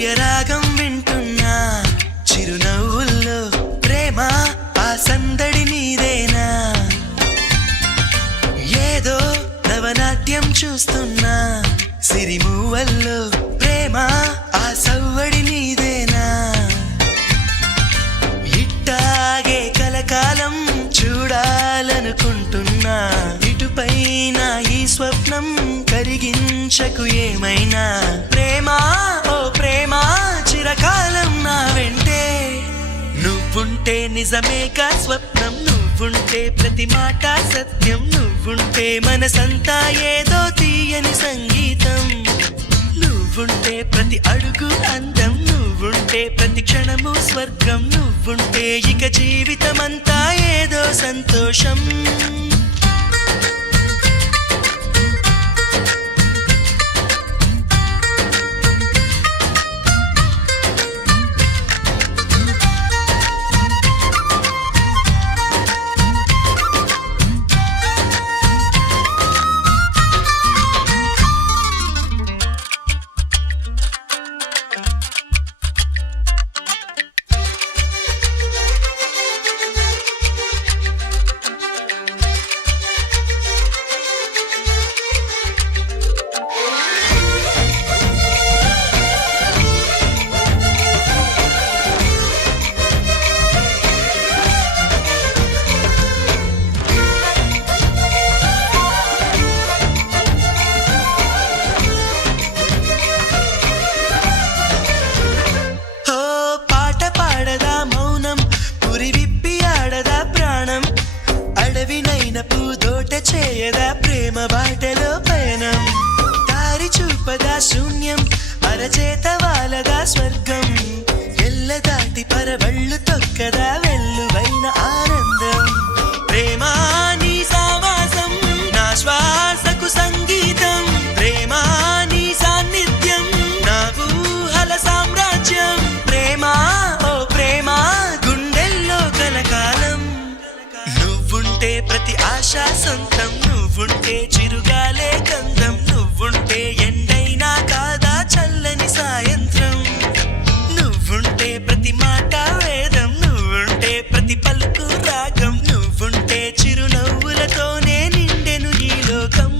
ప్రియరాగం వింటున్నా చిరునవ్వుల్లో ప్రేమ ఆ సందడి నీదేనా ఏదో నవనాట్యం చూస్తున్నా సిరిమూవల్లో ప్రేమ ఆ సవ్వడి నీదేనా ఇట్టాగే కలకాలం చూడాలనుకుంటున్నా ఇటుపైన ఈ స్వప్నం కరిగించకు ఏమైనా ప్రేమ ఓ ప్రేమ చిరకాలం నా వెంటే నువ్వుంటే నిజమేగా స్వప్నం నువ్వుంటే ప్రతి మాట సత్యం నువ్వుంటే మనసంతా ఏదో తీయని సంగీతం నువ్వుంటే ప్రతి అడుగు అందం నువ్వుంటే ప్రతి క్షణము స్వర్గం నువ్వుంటే ఇక జీవితమంతా ఏదో సంతోషం చేయదా ప్రేమ బాటలో పయనం దారి చూపదా శూన్యం అరచేత వాలదా స్వర్గం ఎల్ల దాటి పరవళ్ళు తొక్కదా వెల్లువైన ఆనందం ప్రేమ నీ సావాసం నా శ్వాసకు సంగీతం ప్రేమ నీ సాన్నిధ్యం నా ఊహల సామ్రాజ్యం ప్రేమ ఓ ప్రేమ గుండెల్లో కలకాలం నువ్వుంటే ప్రతి ఆశా సొంతం నువ్వుంటే చిరుగాలే గంధం నువ్వుంటే ఎండైనా కాదా చల్లని సాయంత్రం నువ్వుంటే ప్రతి మాట వేదం నువ్వుంటే ప్రతి పలుకు రాగం నువ్వుంటే చిరునవ్వులతోనే నిండెను ఈ లోకం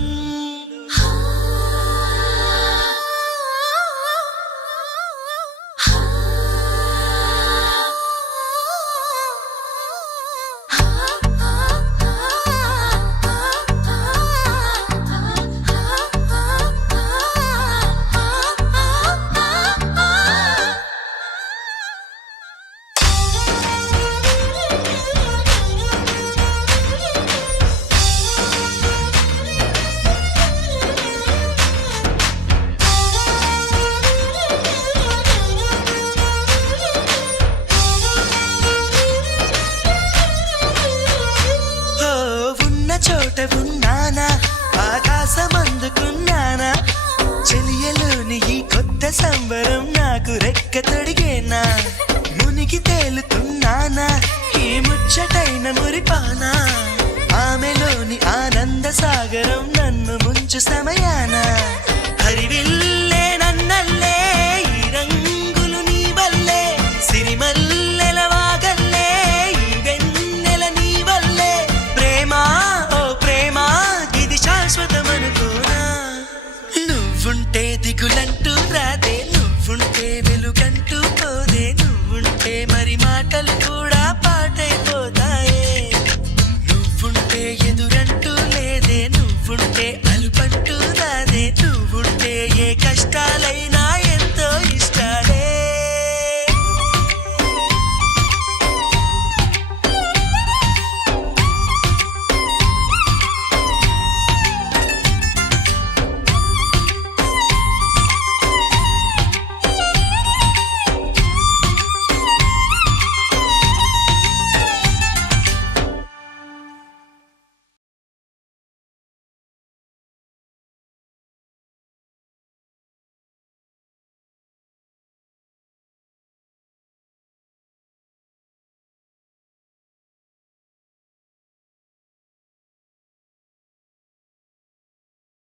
చోట ఉన్నానా ఆకాశం అందుకున్నానా చెలియలోని ఈ కొత్త సంబరం నాకు రెక్క తొడిగేనా మునిగి తేలుతున్నానా ఈ ముచ్చటైన మురిపానా ఆమెలోని ఆనంద సాగరం నన్ను ముంచు సమయాన హరివిల్లే నన్నల్లే